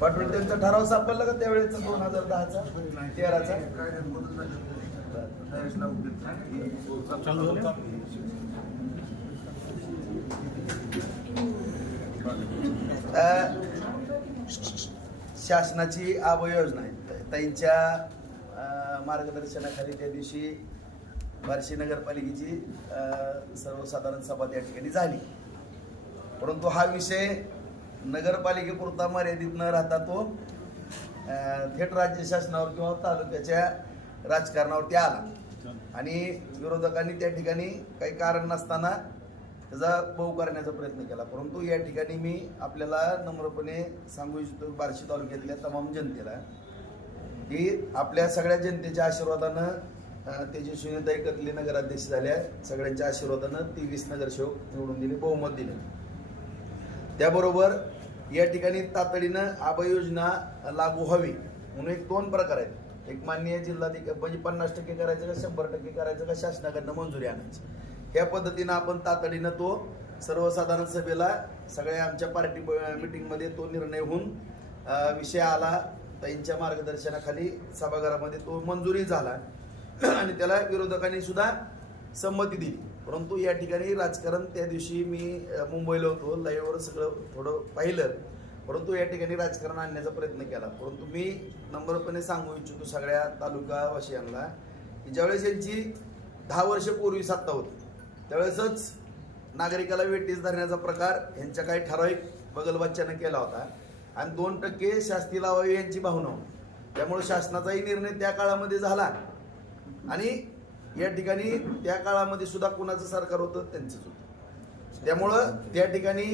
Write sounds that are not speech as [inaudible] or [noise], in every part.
पाटोळे त्यांचा ठराव सापडला का त्यावेळेचा दोन हजार दहाचा? तेराचा? शासनाची आब योजना आहे त्यांच्या मार्गदर्शनाखाली त्या दिवशी बार्शी नगरपालिकेची सर्वसाधारण सभा त्या ठिकाणी झाली. परंतु हा विषय नगरपालिकेपुरता मर्यादित न राहता तो थेट राज्य शासनावर किंवा तालुक्याच्या राजकारणावरती आला. आणि विरोधकांनी त्या ठिकाणी काही कारण नसताना त्याचा बहु करण्याचा प्रयत्न केला. परंतु या ठिकाणी मी आपल्याला नम्रपणे सांगू इच्छितो बार्शी तालुक्यातल्या तमाम जनतेला की आपल्या सगळ्या जनतेच्या आशीर्वादानं तेजस्वीने दैकतले नगराध्यक्ष झाल्या. सगळ्यांच्या आशीर्वादानं तेवीस नगरसेवक निवडून दिले बहुमत दिले. त्याबरोबर या ठिकाणी तातडीनं आबा योजना लागू व्हावी म्हणून एक दोन प्रकार आहेत. एक माननीय जिल्हाधिकारी म्हणजे पन्नास टक्के करायचं का शंभर टक्के करायचं का शासनाकडनं मंजुरी आणायची? ह्या पद्धतीनं आपण तातडीनं तो सर्वसाधारण सभेला सगळ्या आमच्या पार्टी मिटिंगमध्ये तो निर्णय होऊन विषय आला ताईंच्या मार्गदर्शनाखाली सभागृहामध्ये तो मंजुरी झाला. [clears throat] आणि त्याला विरोधकांनी सुद्धा संमती दिली. परंतु या ठिकाणी राजकारण त्या दिवशी मी मुंबईला होतो. लाईव्हवर सगळं थोडं पाहिलं. परंतु या ठिकाणी राजकारण आणण्याचा प्रयत्न केला. परंतु मी नम्रपणे सांगू इच्छितो सगळ्या तालुकावासियांना की ज्यावेळेस यांची दहा वर्ष पूर्वी सत्ता होती त्यावेळेसच नागरिकाला वेटीस धरण्याचा प्रकार यांच्या काही ठराविक बगलबच्च्यानं केला होता. आणि दोन टक्के शास्ती लावावी यांची भावना होती. त्यामुळे शासनाचाही निर्णय त्या काळामध्ये झाला. आणि या ठिकाणी त्या काळामध्ये सुद्धा कुणाचं सरकार होतं? त्यांचंच होतं. त्यामुळं त्या ठिकाणी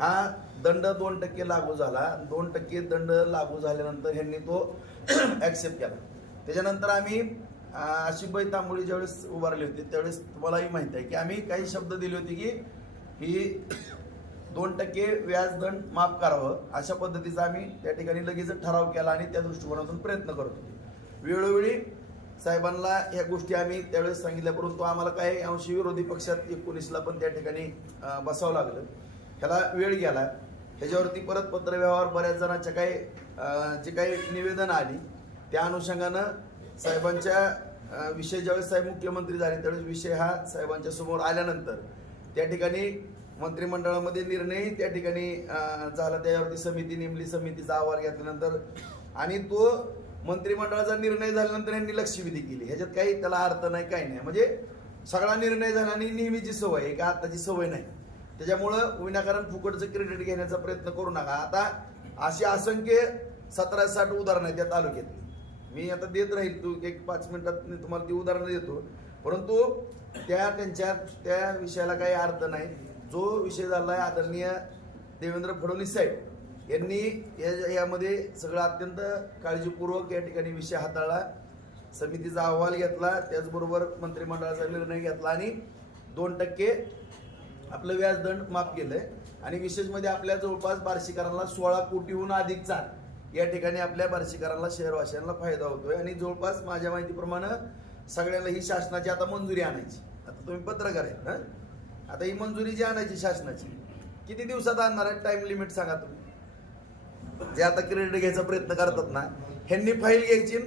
हा दंड दोन टक्के लागू झाला. दोन टक्के दंड लागू झाल्यानंतर ह्यांनी तो [clears throat] ॲक्सेप्ट केला. त्याच्यानंतर आम्ही आशिफबाई तांबोळी ज्यावेळेस उभारले होते त्यावेळेस तुम्हालाही माहिती आहे की आम्ही काही शब्द दिले होते की ही दोन टक्के व्याजदंड माफ करावं. अशा पद्धतीचा आम्ही त्या ठिकाणी लगेच ठराव केला आणि त्या दृष्टिकोनातून प्रयत्न करत होतो. वेळोवेळी साहेबांना ह्या गोष्टी आम्ही त्यावेळेस सांगितल्या परंतु आम्हाला काही अंशी विरोधी पक्षात एकोणीसला पण त्या ठिकाणी बसावं लागलं. ह्याला वेळ गेला. ह्याच्यावरती परत पत्रव्यवहार बऱ्याच जणांच्या काही जे काही निवेदन आली त्या अनुषंगानं साहेबांच्या विषय ज्यावेळेस साहेब मुख्यमंत्री झाले त्यावेळेस विषय हा साहेबांच्या समोर आल्यानंतर त्या ठिकाणी मंत्रिमंडळामध्ये निर्णयही त्या ठिकाणी झाला. त्याच्यावरती समिती नेमली समितीचा अहवाल घेतल्यानंतर आणि तो मंत्रिमंडळाचा निर्णय झाल्यानंतर यांनी लक्षवेधी केली. ह्याच्यात काही त्याला अर्थ नाही काही नाही. म्हणजे सगळा निर्णय झाला आणि नेहमीची सवय आहे का आताची सवय नाही. त्याच्यामुळं विनाकारण फुकटचं क्रेडिट घेण्याचा प्रयत्न करू नका. आता अशी असंख्य सतरा साठ उदाहरणं आहेत त्या तालुक्यात मी आता देत राहील तू एक पाच मिनिटात मी तुम्हाला ती उदाहरणं देतो. परंतु त्या त्यांच्या त्या विषयाला काही अर्थ नाही. जो विषय झाला आहे आदरणीय देवेंद्र फडणवीस साहेब यांनी या- यामध्ये सगळं अत्यंत काळजीपूर्वक या ठिकाणी विषय हाताळला. समितीचा अहवाल घेतला त्याचबरोबर मंत्रिमंडळाचा निर्णय घेतला आणि दोन टक्के आपलं व्याजदंड माफ केलं आहे आणि विशेष म्हणजे आपल्या जवळपास बार्शीकरांना सोळा कोटीहून अधिकचा या ठिकाणी आपल्या बार्शीकरांना शहरवासियांना फायदा होतोय. आणि जवळपास माझ्या माहितीप्रमाणे सगळ्यांना ही शासनाची आता मंजुरी आणायची. आता तुम्ही पत्रकार आहेत ना? आता ही मंजुरी जी आणायची शासनाची किती दिवसात आणणार आहे? टाइम लिमिट सांगा तुम्ही. जे आता क्रेडिट घ्यायचा प्रयत्न करतात ना ह्यांनी फाईल घ्यायची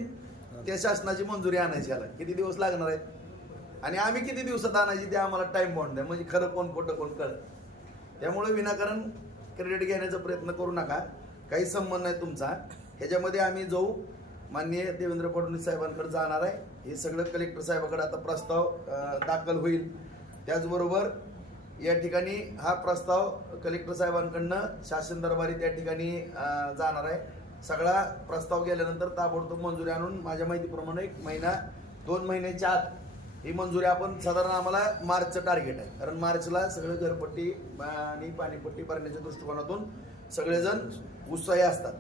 त्या शासनाची मंजुरी आणायची याला. किती दिवस लागणार आहेत? आणि आम्ही किती दिवसात आणायची ते आम्हाला टाइम बॉन्ड आहे म्हणजे खरं कोण खोटं कोण कळत त्यामुळे विनाकारण क्रेडिट घेण्याचा प्रयत्न करू नका. काही संबंध नाही तुमचा. ह्याच्यामध्ये आम्ही जाऊ. माननीय देवेंद्र फडणवीस साहेबांकडे जाणार आहे. हे सगळं कलेक्टर साहेबाकडे आता प्रस्ताव दाखल होईल. त्याचबरोबर या ठिकाणी हा प्रस्ताव कलेक्टर साहेबांकडनं शासन दरबारी त्या ठिकाणी जाणार आहे. सगळा प्रस्ताव गेल्यानंतर ताबडतोब मंजुरी आणून माझ्या माहितीप्रमाणे एक महिना दोन महिन्याच्या आत ही मंजुरी आपण साधारण आम्हाला मार्चचं टार्गेट आहे. कारण मार्चला सगळं घरपट्टी आणि पाणीपट्टी भरण्याच्या दृष्टिकोनातून सगळेजण उत्साही असतात.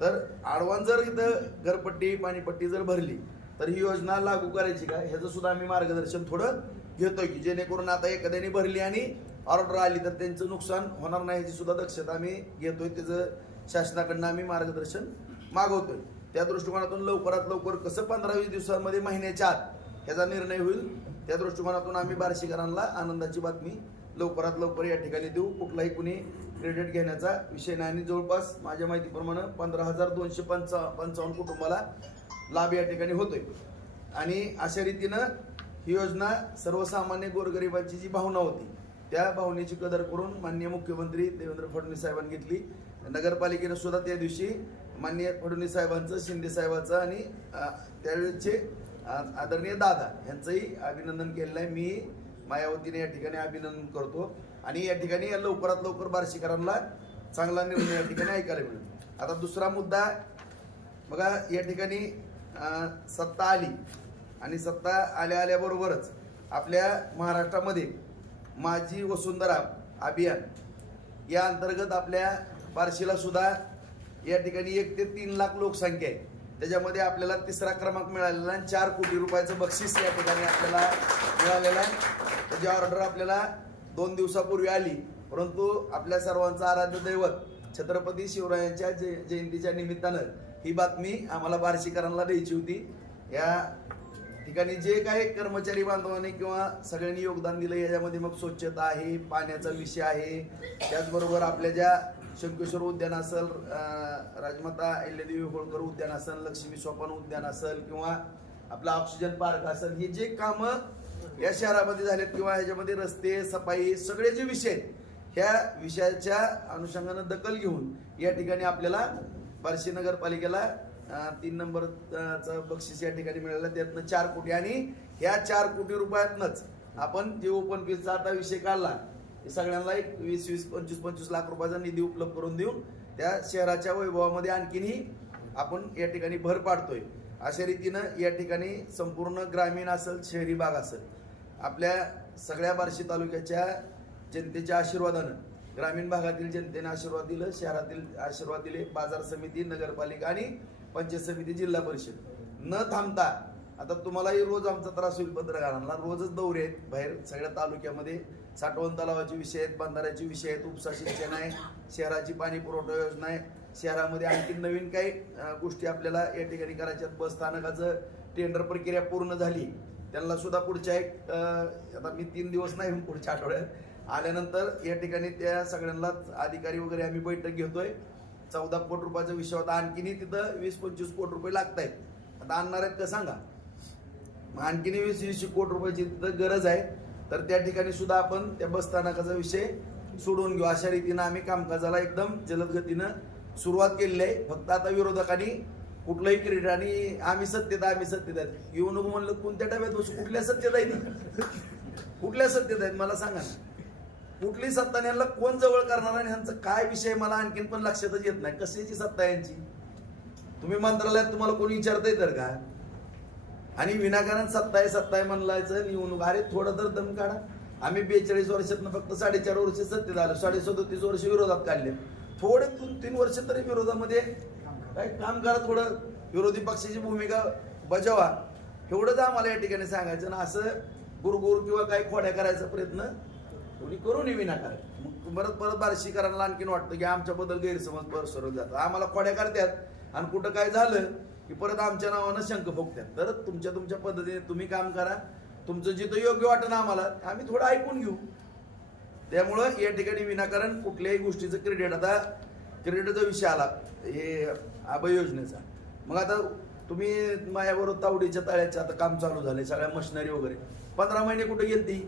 तर आडवान जर इथं घरपट्टी पाणीपट्टी जर भरली तर ही योजना लागू करायची का? ह्याचं सुद्धा आम्ही मार्गदर्शन थोडं घेतोय की जेणेकरून आता एखाद्याने भरली आणि ऑर्डर आली तर त्यांचं नुकसान होणार नाही याची सुद्धा दक्षता आम्ही घेतोय. त्याचं शासनाकडनं आम्ही मार्गदर्शन मागवतोय. त्या दृष्टिकोनातून लवकरात लवकर कसं पंधरा वीस दिवसांमध्ये महिन्याच्या आत ह्याचा निर्णय होईल त्या दृष्टिकोनातून आम्ही बार्शीकरांना आनंदाची बातमी लवकरात लवकर या ठिकाणी देऊ. कुठलाही कुणी क्रेडिट घेण्याचा विषय नाही. आणि जवळपास माझ्या माहितीप्रमाणे पंधरा हजार दोनशे पंचा पंचावन्न कुटुंबाला लाभ या ठिकाणी होतोय. आणि अशा रीतीनं ही योजना सर्वसामान्य गोरगरिबांची जी भावना होती त्या भावनेची कदर करून माननीय मुख्यमंत्री देवेंद्र फडणवीस साहेबांनी घेतली. नगरपालिकेनं सुद्धा त्या दिवशी माननीय फडणवीस साहेबांचं शिंदे साहेबांचं आणि त्यावेळेचे आदरणीय दादा यांचंही अभिनंदन केलेलं आहे. मी मायावतीने या ठिकाणी अभिनंदन करतो. आणि या ठिकाणी लवकरात लवकर बार्शीकरांना चांगला निर्णय या ठिकाणी ऐकायला मिळेल. आता दुसरा मुद्दा बघा या ठिकाणी सत्ता आली. आणि सत्ता आल्या आल्याबरोबरच आपल्या महाराष्ट्रामध्ये माझी वसुंधरा अभियान. या अंतर्गत आपल्या बार्शीला सुद्धा या ठिकाणी एक ते तीन लाख लोकसंख्या आहे. त्याच्यामध्ये आपल्याला तिसरा क्रमांक मिळालेला आहे आणि चार कोटी रुपयाचं बक्षीस या ठिकाणी आपल्याला मिळालेलं आहे. त्याची ऑर्डर आपल्याला दोन दिवसापूर्वी आली. परंतु आपल्या सर्वांचं आराध्य दैवत छत्रपती शिवरायांच्या जय जयंतीच्या निमित्तानं ही बातमी आम्हाला बार्शीकरांना द्यायची होती. या ठिकाणी जे काही कर्मचारी बांधवांनी किंवा सगळ्यांनी योगदान दिलं याच्यामध्ये मग स्वच्छता आहे पाण्याचा विषय आहे. त्याचबरोबर आपल्या ज्या शंकेश्वर उद्यान असेल राजमाता अहिल्यादेवी होळकर उद्यान असेल लक्ष्मी सोपान उद्यान असेल किंवा आपला ऑक्सिजन पार्क असेल हे जे कामं या शहरामध्ये झालेत किंवा ह्याच्यामध्ये रस्ते सफाई सगळे जे विषय आहेत ह्या विषयाच्या अनुषंगानं दखल घेऊन या ठिकाणी आपल्याला बार्शी नगरपालिकेला तीन नंबरचं बक्षीस या ठिकाणी मिळालं. त्यातनं चार कोटी. आणि ह्या चार कोटी रुपयातनंच आपण जे ओपन पीसचा आता विषय काढला सगळ्यांना एक वीस वीस पंचवीस पंचवीस लाख रुपयाचा निधी उपलब्ध करून देऊन त्या शहराच्या वैभवामध्ये आणखीनही आपण या ठिकाणी भर पाडतोय. अशा रीतीनं या ठिकाणी संपूर्ण ग्रामीण असेल शहरी भाग असेल आपल्या सगळ्या बार्शी तालुक्याच्या जनतेच्या आशीर्वादानं ग्रामीण भागातील जनतेने आशीर्वाद दिलं शहरातील आशीर्वाद दिले बाजार समिती नगरपालिका आणि पंचायत समिती जिल्हा परिषद. न थांबता आता तुम्हालाही रोज आमचा त्रास होईल पत्रकारांना. रोजच दौरे आहेत. बाहेर सगळ्या तालुक्यामध्ये साठवण तलावाचे विषय आहेत बंधाऱ्याचे विषय आहेत उपसा सिंचन आहे शहराची पाणी पुरवठा योजना आहे. शहरामध्ये आणखी नवीन काही गोष्टी आपल्याला या ठिकाणी करायच्या बस स्थानकाचं टेंडर प्रक्रिया पूर्ण झाली. त्यांना सुद्धा पुढच्या एक आता मी तीन दिवस नाही पुढच्या आठवड्यात आल्यानंतर या ठिकाणी त्या सगळ्यांनाच अधिकारी वगैरे आम्ही बैठक घेतोय. चौदा कोटी रुपयाचा विषय होता आणखीनही तिथं वीस पंचवीस कोटी रुपये लागत आहेत आता आणणार आहेत का सांगा. मग आणखीन वीस वीस कोटी रुपयाची तिथं गरज आहे. तर त्या ठिकाणी सुद्धा आपण त्या बसस्थानकाचा विषय सोडून घेऊ. अशा रीतीनं आम्ही कामकाजाला एकदम जलद गतीनं सुरुवात केलेली आहे. फक्त आता विरोधकांनी कुठलंही क्रीड आणि आम्ही सत्यता आम्ही सत्यता येऊ नको म्हणलं कोणत्या डब्यात बसू? कुठल्या सत्यता आहेत? कुठल्या सत्यता आहेत? मला सांगा ना. कुठली सत्ता यांना कोण जवळ करणार आणि ह्यांचा काय विषय मला आणखीन पण लक्षातच येत नाही. कशाची सत्ता आहे यांची? तुम्ही मंत्रालयात तुम्हाला कोणी विचारतंय तर का आणि विनाकारण सत्ता आहे सत्ता आहे म्हणलायचं निवडणूक. अरे थोडं तर दम काढा. आम्ही बेचाळीस वर्षातनं फक्त साडेचार वर्ष सत्तेत आलो. साडे सदतीस वर्ष विरोधात काढले. थोडे दोन तीन वर्ष तरी विरोधामध्ये काय काम करा थोडं विरोधी पक्षाची भूमिका बजावा. एवढंच आम्हाला या ठिकाणी सांगायचं. ना असं गुरगुर किंवा काही खोड्या करायचा प्रयत्न कोणी करू नये विनाकारण. मग परत परत बार्शीकरांना आणखीन वाटतं की आमच्याबद्दल गैरसमज सरळ जातो. आम्हाला खोड्या करतात आणि कुठं काय झालं की परत आमच्या नावानं शंख फोकतात. तर तुमच्या तुमच्या पद्धतीने तुम्ही काम करा. तुमचं जिथं योग्य वाटणं आम्हाला आम्ही थोडं ऐकून घेऊ. त्यामुळं या ठिकाणी विनाकारण कुठल्याही गोष्टीचं क्रेडिट. आता क्रेडिटचा विषय आला हे आभय योजनेचा. मग आता तुम्ही माझ्याबरोबर तावडीच्या तळ्याचं आता काम चालू झाले सगळ्या मशिनरी वगैरे. पंधरा महिने कुठे गेलती?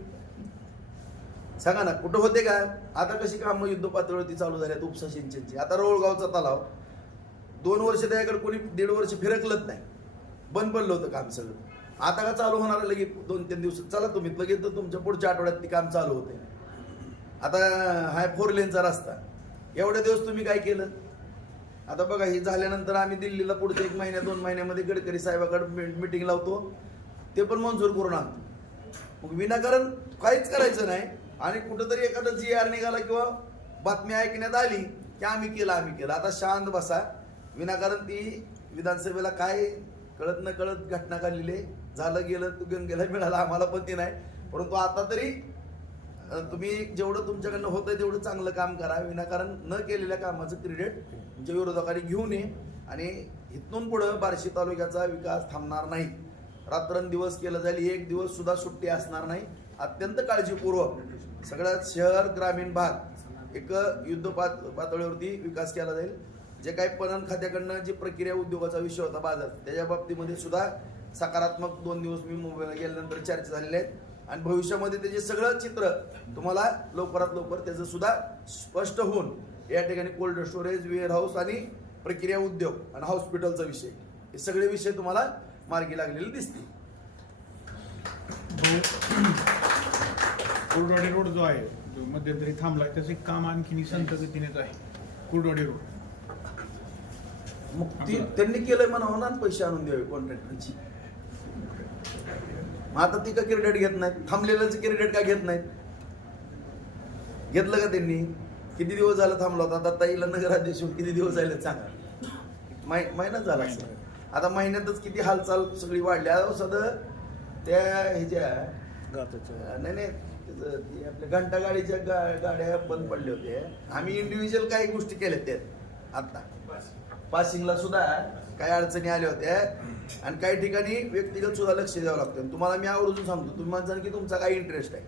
सांगा ना कुठं होते काय? आता कशी कामं युद्ध पातळीवरती चालू झाल्यात उपसा सिंचनची? आता रोळगावचा तलाव. दोन वर्ष त्याच्याकडे कोणी दीड वर्ष फिरकलंच नाही. बंद पडलं होतं काम सगळं. आता का चालू होणार लगे लगेच? दोन तीन दिवस चला तुम्ही लगेच तर तुमच्या पुढच्या आठवड्यात ती काम चालू होते. आता हाय फोर लेनचा रस्ता. एवढे दिवस तुम्ही काय केलं? आता बघा हे झाल्यानंतर आम्ही दिल्लीला पुढच्या एक महिन्या दोन महिन्यामध्ये गडकरी साहेबाकडे मिटिंग लावतो. ते पण मंजूर करून आणतो. मग विनाकारण काहीच करायचं नाही. आणि कुठंतरी एखादा जी आर निघाला किंवा बातमी ऐकण्यात आली की आम्ही केलं आम्ही केलं. आता शांत बसा. विनाकारण ती विधानसभेला काय कळत न कळत घटना घडलेली झालं गेलं तू गंगेला मिळालं आम्हाला पण ती नाही. परंतु आता तरी तुम्ही जेवढं तुमच्याकडनं होतंय तेवढं चांगलं काम करा. विनाकारण न केलेल्या कामाचं क्रेडिट तुमच्या विरोधकांनी घेऊ नये. आणि इथून पुढं बार्शी तालुक्याचा विकास थांबणार नाही. रात्रंदिवस केलं जाईल. एक दिवस सुद्धा सुट्टी असणार नाही. अत्यंत काळजीपूर्वक सगळं शहर ग्रामीण भाग एक युद्ध पात पातळीवरती विकास केला जाईल. जे काही पणन खात्याकडनं जी प्रक्रिया उद्योगाचा विषय होता बाजार त्याच्या बाबतीमध्ये सुद्धा सकारात्मक दोन दिवस मी मुंबईला गेल्यानंतर चर्चा झालेले आहेत आणि भविष्यामध्ये त्याचे सगळं चित्र तुम्हाला लवकरात लवकर त्याचं सुद्धा स्पष्ट होऊन या ठिकाणी कोल्ड स्टोरेज वेअर हाऊस आणि प्रक्रिया उद्योग आणि हॉस्पिटलचा विषय हे सगळे विषय तुम्हाला मार्गी लागलेले दिसतील. कुर्डवाडी रोड जो आहे जो मध्यंतरी थांबलाय त्याचे काम आणखीन संत गतीनेच आहे. कुर्डवाडी रोड. मग ती त्यांनी केलंय म्हणावं ना पैसे आणून द्यावे कॉन्ट्रॅक्टरची मग आता ती का क्रेडिट घेत नाहीत? थांबलेल्याचं क्रेडिट का घेत नाहीत? घेतलं का त्यांनी? किती दिवस झालं थांबला होता? आता ताईला नगराध्यक्ष होऊन किती दिवस झाले सांगा. मै महिना झाला असेल. आता महिन्यातच किती हालचाल सगळी वाढली. अहो सध्या त्या ह्याच्या नाही नाही. आपल्या घंटा गाडीच्या गा- गाड्या बंद पडल्या होत्या. आम्ही इंडिव्हिज्युअल काही गोष्टी केल्या त्यात आता. पासिंगला सुद्धा काही अडचणी आल्या होत्या. आणि काही ठिकाणी व्यक्तिगत सुद्धा लक्ष द्यावं लागतं. आणि तुम्हाला मी आवर्जून सांगतो तुम्ही म्हणता की तुमचा काही इंटरेस्ट आहे.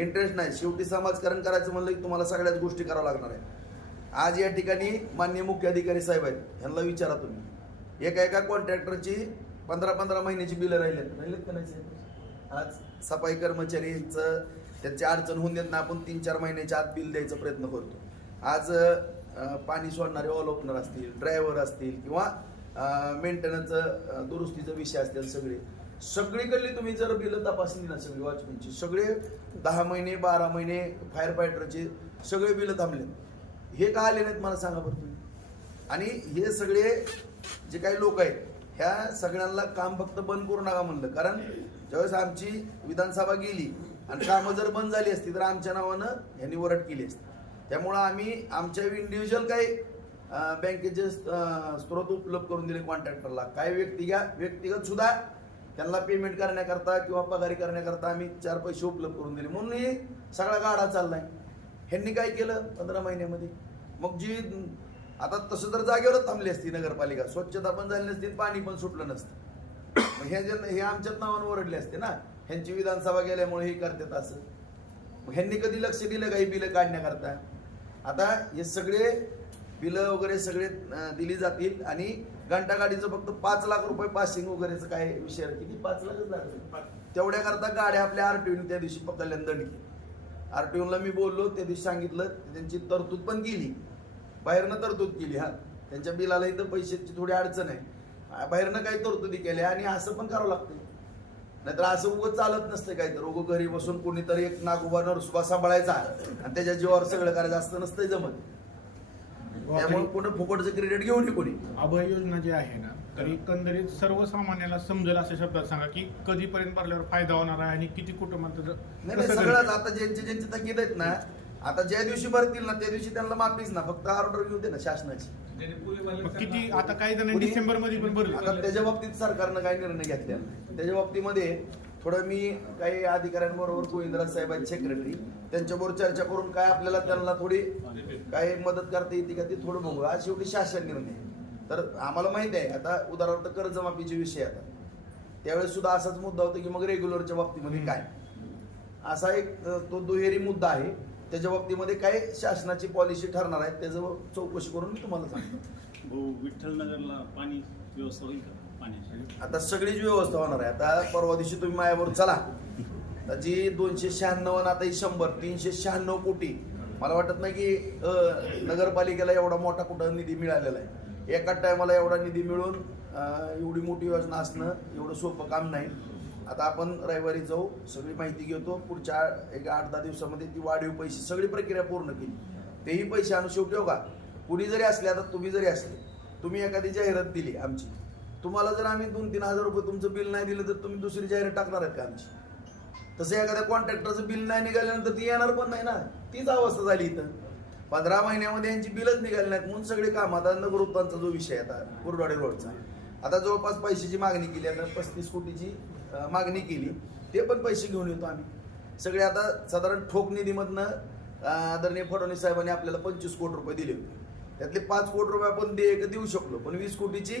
इंटरेस्ट नाही. शेवटी समाजकारण करायचं म्हणलं की तुम्हाला सगळ्याच गोष्टी कराव्या लागणार आहे. आज या ठिकाणी मान्य मुख्य अधिकारी साहेब आहेत. ह्यांना विचारा तुम्ही. एका एका कॉन्ट्रॅक्टरची पंधरा पंधरा महिन्याची बिलं राहिलेत. राहिलेत का नाही साहेब? आज सफाई कर्मचारीचं त्यांची अडचण होऊन देत नाही. आपण तीन चार महिन्याच्या आत बिल द्यायचा प्रयत्न करतो. आज पाणी सोडणारे ऑल ओपनर असतील ड्रायव्हर असतील किंवा मेंटेनन्सचं दुरुस्तीचा विषय असतील सगळे. सगळीकडली तुम्ही जर बिलं तपासली ना सगळी वॉचमॅनची सगळे दहा महिने बारा महिने फायर फायटरचे सगळे बिलं थांबले हे का आले नाहीत मला सांगा बरं तुम्ही? आणि हे सगळे जे काही लोक आहेत ह्या सगळ्यांना काम फक्त बंद करू नका म्हणलं. कारण ज्यावेळेस आमची विधानसभा गेली आणि कामं जर बंद झाली असती तर आमच्या नावानं ह्यांनी वरट केली असती. त्यामुळं आम्ही आमच्या इंडिव्हिज्युअल काही बँकेचे स्त्रोत उपलब्ध करून दिले कॉन्ट्रॅक्टरला. काही व्यक्तिगत व्यक्तिगत सुद्धा त्यांना पेमेंट करण्याकरता किंवा पगारी करण्याकरता आम्ही चार पैसे उपलब्ध करून दिले. म्हणून हे सगळा गाडा चाललाय. ह्यांनी काय केलं पंधरा महिन्यामध्ये? मग जी आता तसं तर जागेवरच थांबली असती नगरपालिका. स्वच्छता पण झाली नसती पाणी पण सुटलं नसतं. हे जे हे आमच्याच नावानं ओरडले असते ना. ह्यांची विधानसभा गेल्यामुळे हे करतात असं. मग ह्यांनी कधी लक्ष दिलं काही बिलं काढण्याकरता? आता हे सगळे बिलं वगैरे सगळे दिली जातील आणि घंटा गाडीचं फक्त पाच लाख रुपये पासिंग वगैरेचं काय विषय किती? पाच लाखच लागले. तेवढ्याकरता गाड्या आपल्या आरटीओने त्या दिवशी पकडल्यानं आर केली. आरटीओला मी बोललो त्या दिवशी सांगितलं त्यांची तरतूद पण केली. बाहेरनं तरतूद केली हा. त्यांच्या बिलाला इथं पैशाची थोडी अडचण आहे. बाहेरनं काही तरतुदी केल्या आणि असं पण करावं लागतं नाहीतर असं उगं चालत नसतं काही तर उगं घरी बसून कोणीतरी एक नागोबा नरसुबा सांभाळायचा. आणि त्याच्या जीवावर सगळं करायचं असतं नसतंय जमत. त्यामुळे कोणी फुकटचं क्रेडिट घेऊन ये कोणी. अभय योजना जी आहे ना तर एकंदरीत सर्वसामान्याला समजेल अशा शब्दात सांगा की कधीपर्यंत भरल्यावर फायदा होणार आहे आणि किती कुटुंबात नाही नाही? आता ज्यांचे ज्यांचे थकीत आहेत ना आता ज्या दिवशी भरतील ना त्या दिवशी त्यांना माफीच ना फक्त ऑर्डर घेऊ दे ना शासनाची. मग किती आता काही कुणी- डिसेंबरमध्ये पण भरले. आता त्याच्या बाबतीत सरकारनं काही निर्णय घेतलेला नाही. त्याच्या बाबतीमध्ये थोडं मी काही अधिकाऱ्यांबरोबर गोविंदराज साहेब आहेत सेक्रेटरी त्यांच्याबरोबर चर्चा करून काय आपल्याला त्यांना थोडी काय मदत करता येते का ते थोडं बघू आज शेवटी शासन निर्णय आहे. तर आम्हाला माहिती आहे आता उदाहरणार्थ कर्जमाफीचे विषय आता. त्यावेळेस सुद्धा असाच मुद्दा होता की मग रेग्युलरच्या बाबतीमध्ये काय? असा एक अ, तो दुहेरी मुद्दा आहे. त्याच्या बाबतीमध्ये काय शासनाची पॉलिसी ठरणार आहे त्याचं चौकशी करून मी तुम्हाला सांगतो. भाऊ विठ्ठल नगरला पाणी व्यवस्था होईल का? पाण्याची? आता सगळीच व्यवस्था होणार आहे. आता परवा दिवशी तुम्ही माझ्याबरोबर चला. जी दोनशे शहाण्णव आता ही शंभर तीनशे शहाण्णव कोटी मला वाटत नाही की नगरपालिकेला एवढा मोठा कुठं निधी मिळालेला आहे. एका टायमाला एवढा निधी मिळून एवढी मोठी योजना असणं एवढं सोपं काम नाही. आता आपण रविवारी जाऊ सगळी माहिती घेतो. पुढच्या एक आठ दहा दिवसामध्ये ती वाढीव पैसे सगळी प्रक्रिया पूर्ण केली. तेही पैसे आणू शेवटी हो का? कुणी जरी असले आता तुम्ही जरी असले तुम्ही एखादी जाहिरात दिली आमची. तुम्हाला जर आम्ही दोन तीन हजार रुपये तुमचं बिल नाही दिलं तर तुम्ही दुसरी जाहिरात टाकणार आहेत का आमची? तसं एखाद्या कॉन्ट्रॅक्टरचं बिल नाही निघाल्यानंतर ती येणार पण नाही ना? तीच अवस्था झाली इथं. पंधरा महिन्यामध्ये यांची बिलच निघाली नाहीत. म्हणून सगळे काम आता नगरोत्तांचा जो विषय आहे आता कुरवाडी रोडचा आता जवळपास पैशाची मागणी केली आता पस्तीस कोटीची मागणी केली. ते पण पैसे घेऊन येतो आम्ही. सगळे आता साधारण ठोक निधीमधनं आदरणीय फडणवीस साहेबांनी आपल्याला पंचवीस कोटी रुपये दिले होते. त्यातले पाच कोटी रुपये आपण देयक देऊ शकलो पण वीस कोटीची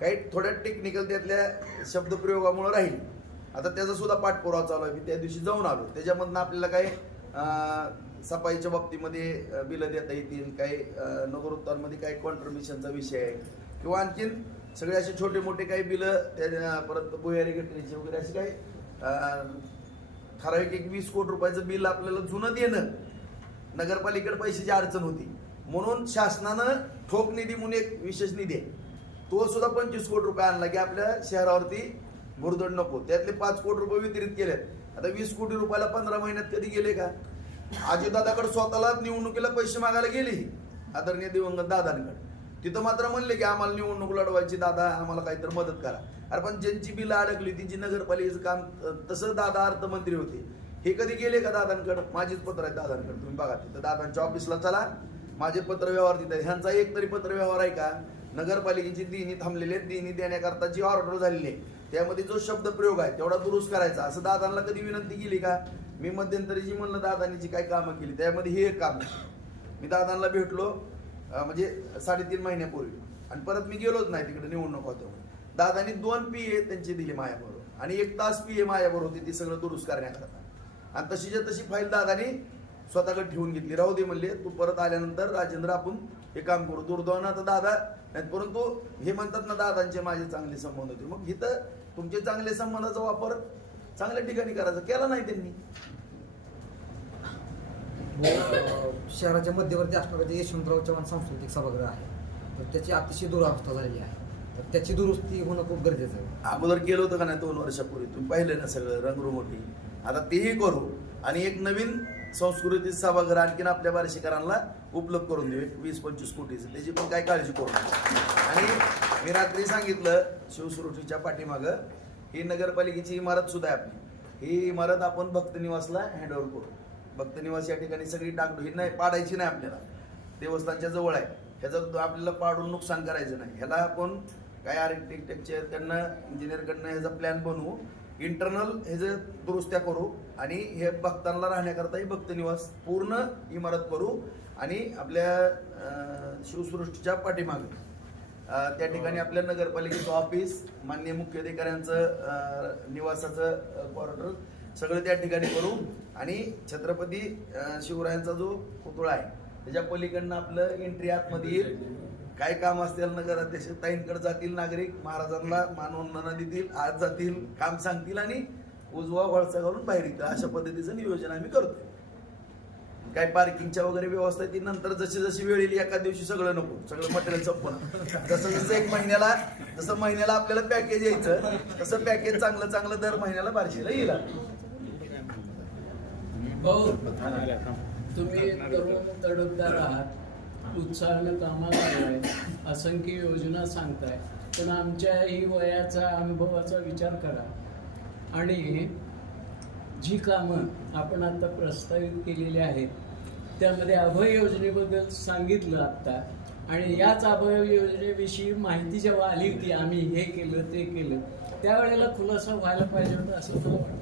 काही थोड्या टेक्निकल त्यातल्या शब्दप्रयोगामुळे राहील. आता त्याचा सुद्धा पाठपुरावा चालू आहे. मी त्या दिवशी जाऊन आलो. त्याच्यामधनं आपल्याला काही सफाईच्या बाबतीमध्ये बिलं देता येतील काही अ, काही कॉन्ट्रीब्युशनचा विषय आहे. किंवा आणखीन सगळे असे छोटे मोठे काही बिलं त्या परत भुयारी गटरीचे वगैरे असे काही ठराविक एक वीस कोटी रुपयाचं बिल आपल्याला जुनं देणं नगरपालिकेकडे पैशाची अडचण होती. म्हणून शासनानं ठोक निधी म्हणून एक विशेष निधी आहे. तो सुद्धा पंचवीस कोटी रुपये आणला की आपल्या शहरावरती भुरदड नको. त्यातले पाच कोटी रुपये वितरित केलेत. आता वीस कोटी रुपयाला पंधरा महिन्यात कधी गेले का? अजितदादाकडे स्वतःला निवडणुकीला पैसे मागायला गेले. आदरणीय दिवंगत दादांकडे. तिथं मात्र म्हणले की आम्हाला निवडणूक लढवायची दादा आम्हाला काहीतरी मदत करा. अरे पण ज्यांची बिलं अडकली त्यांची नगरपालिकेचं काम तसं दादा अर्थमंत्री होते. हे कधी गेले का दादांकडं? माझीच पत्र आहे दादांकडे तुम्ही बघा तिथं. दादांच्या ऑफिसला चला. माझे पत्र व्यवहार तिथे ह्यांचा एक तरी पत्र व्यवहार आहे का? नगरपालिकेची दिनी थांबलेली आहेत. देणी देण्याकरता जी ऑर्डर झालेली आहे. त्यामध्ये जो शब्द प्रयोग आहे तेवढा दुरुस्त करायचा. असं दादांना कधी विनंती केली का? मी मध्यंतरी जी म्हणलं दादांनी जी काही कामं केली त्यामध्ये हे एक काम मी दादांना भेटलो. म्हणजे साडेतीन महिन्यापूर्वी. आणि परत मी गेलोच नाही तिकडे निवडणूक होते दादानी दादांनी दोन पी ए त्यांची दिली मायाबरोबर. आणि एक तास पी ए मायाबरोबर होती ती सगळं दुरुस्त करण्याकरता. आणि तशीच्या तशी फाईल दादानी स्वतःकडे ठेवून घेतली. राहू दे म्हणले तू परत आल्यानंतर राजेंद्र आपण हे काम करू. दुर्दैवानं आता दादा. नाहीत परंतु हे म्हणतात ना दादांचे माझे चांगले संबंध होते. मग इथं तुमचे चांगले संबंधाचा वापर चांगल्या ठिकाणी करायचा. केला नाही त्यांनी. शहराच्या मध्यवर्ती असणारं जे यशवंतराव चव्हाण सांस्कृतिक सभागृह आहे तर त्याची अतिशय दुरावस्था झालेली आहे. तर त्याची दुरुस्ती होणं खूप गरजेचं आहे. अगोदर गेलो होतं का नाही दोन वर्षापूर्वी? तुम्ही पाहिलं ना सगळं रंगरुमोटी आता तेही करू आणि एक नवीन संस्कृती सभागृह आणखीन आपल्या बार्शीकरांना उपलब्ध करून देऊ. एक वीस पंचवीस कोटीचं. त्याची पण काय काळजी करू आणि मी रात्री सांगितलं शिवसृष्टीच्या पाठीमागं ही नगरपालिकेची इमारत सुद्धा आहे आपली. ही इमारत आपण भक्त निवासला हँडओव्हर करू. भक्त निवास या ठिकाणी सगळी टाकू ही नाही पाडायची नाही आपल्याला. देवस्थानच्या जवळ आहे. ह्याचं आपल्याला पाडून नुकसान करायचं नाही. ह्याला आपण काय आर्किटेक्टचे त्यांना इंजिनियरकडनं ह्याचा प्लॅन बनवू इंटरनल ह्याचं दुरुस्त्या करू आणि हे भक्तांना राहण्याकरता ही भक्त निवास पूर्ण इमारत करू आणि आपल्या शिवसृष्टीच्या पाठीमागे. त्या ठिकाणी आपल्या नगरपालिकेचं ऑफिस माननीय मुख्याधिकाऱ्यांचं अं, निवासाचं क्वार्टर सगळं त्या ठिकाणी करू आणि छत्रपती शिवरायांचा जो पुतळा आहे त्याच्या पलीकडनं आपलं एंट्री आतमध्ये येईल. काय काम असतील नगराध्यक्ष ताईंकडे जातील नागरिक महाराजांना मानवंदना देतील आज जातील काम सांगतील आणि उजवा वळसा घालून बाहेर येतील. अशा पद्धतीचं नियोजन आम्ही करतो काय पार्किंगच्या वगैरे व्यवस्था ती नंतर जशी जशी वेळ येईल एका दिवशी सगळं नको. सगळं मटेरियल संपवणं जसं जसं एक महिन्याला जसं महिन्याला आपल्याला पॅकेज यायचं तसं पॅकेज चांगलं चांगलं दर महिन्याला बारशेला येईल भाऊ तुम्ही तरुण तडफदार आहात. उत्साहानं कामाला आलाय असंख्य योजना सांगताय. पण आमच्याही वयाचा अनुभवाचा विचार करा. आणि जी कामं आपण आता प्रस्तावित केलेली आहेत त्यामध्ये अभय योजनेबद्दल सांगितलं आत्ता आणि याच अभय योजनेविषयी माहिती जेव्हा आली होती आम्ही हे केलं ते केलं त्यावेळेला खुलासा व्हायला पाहिजे होता असं मला वाटतं.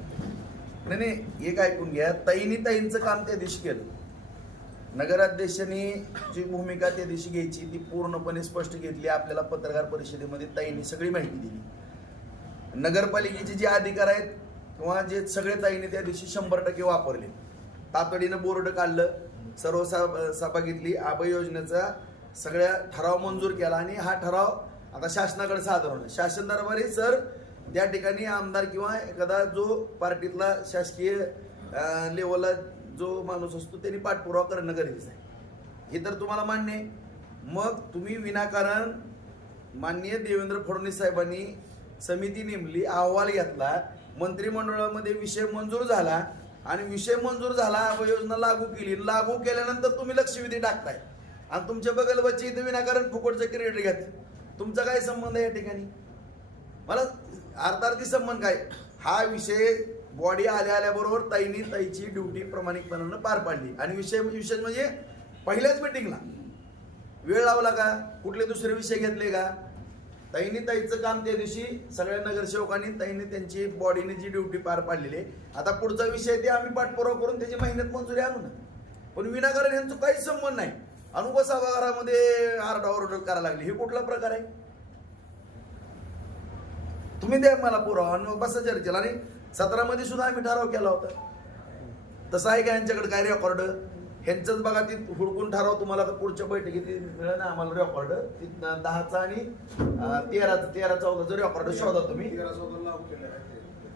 नाही नाही एक ऐकून घ्या. ताईनी ताईंचं काम त्या दिवशी केलं. नगराध्यक्षांनी जी भूमिका त्या दिवशी घ्यायची ती पूर्णपणे स्पष्ट घेतली. आपल्याला पत्रकार परिषदेमध्ये ताईंनी सगळी माहिती दिली. नगरपालिकेचे जे अधिकार आहेत किंवा जे सगळे ताईंनी त्या दिवशी शंभर टक्के वापरले. तातडीनं बोर्ड काढलं सर्व सभा सभा घेतली. आभय योजनेचा सगळ्या ठराव मंजूर केला. आणि हा ठराव आता शासनाकडे सादर होणार शासन दरबारी सर त्या ठिकाणी आमदार किंवा एखादा जो पार्टीतला शासकीय लेवलला जो माणूस असतो त्यांनी पाठपुरावा करणं गरजेचं आहे. हे तर तुम्हाला मान्य आहे. मग तुम्ही विनाकारण माननीय देवेंद्र फडणवीस साहेबांनी समिती नेमली अहवाल घेतला मंत्रिमंडळामध्ये विषय मंजूर झाला आणि विषय मंजूर झाला योजना लागू केली. लागू केल्यानंतर तुम्ही लक्षवेधी टाकताय. आणि तुमच्या बगल बच्चे विनाकारण फुकटचं क्रेडिट घेतात. तुमचा काय संबंध आहे या ठिकाणी? मला अर्थार्थी संबंध काय? हा विषय बॉडी आल्या आल्याबरोबर ताईनी ताईची ड्युटी प्रामाणिकपणानं पार पाडली. आणि विषय विशेष म्हणजे पहिल्याच मिटिंगला वेळ लावला का? कुठले दुसरे विषय घेतले का? ताईनी ताईचं काम त्या दिवशी सगळ्या नगरसेवकांनी ताईने त्यांची बॉडीने जी ड्युटी पार पाडलेली आहे. आता पुढचा विषय ते आम्ही पाठपुरावा करून त्याची मेहनत मंजुरी आणू ना पण विनाकारण यांचं काहीच संबंध नाही. अनुभव सभागारामध्ये आरडाओरड करायला लागली. हे कुठला प्रकार आहे? तुम्ही द्या मला पुरावा. आणि मग बसा चर्चेला. आणि सतरामध्ये सुद्धा आम्ही ठराव केला होता. तसं आहे का यांच्याकडे काय रेकॉर्ड ह्यांचंच बघा ती हुडकून ठराव तुम्हाला पुढच्या बैठकीत मिळेल ना आम्हाला रेकॉर्ड दहाचा आणि तेराचा तेरा चौदा जो रेकॉर्ड शोधा तुम्ही.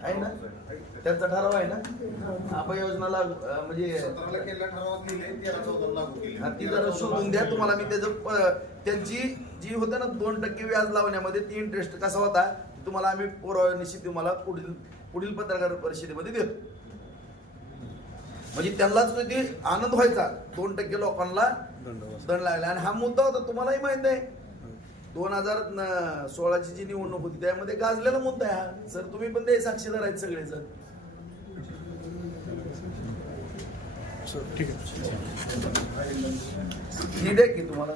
आहे ना? त्यांचा ठराव आहे ना? आपण योजना लागू अं, म्हणजे लागू हा, ती जरा शोधून द्या तुम्हाला. मी त्याचं त्यांची जी होतं ना दोन टक्के व्याज लावण्यामध्ये ती इंटरेस्ट कसा होता? तुम्हाला आम्ही पुरावा निश्चित तुम्हाला पुढील पुढील पत्रकार परिषदेमध्ये देतो. म्हणजे त्यांनाच ते आनंद व्हायचा. दोन टक्के लोकांना दंड लागला. आणि हा मुद्दा होता तुम्हालाही माहीत आहे. दोन हजार सोळाची जी निवडणूक होती त्यामध्ये गाजलेला मुद्दा आहे हा. सर तुम्ही पण ते साक्षीदार आहेत सगळे सर ठीक आहे. की तुम्हाला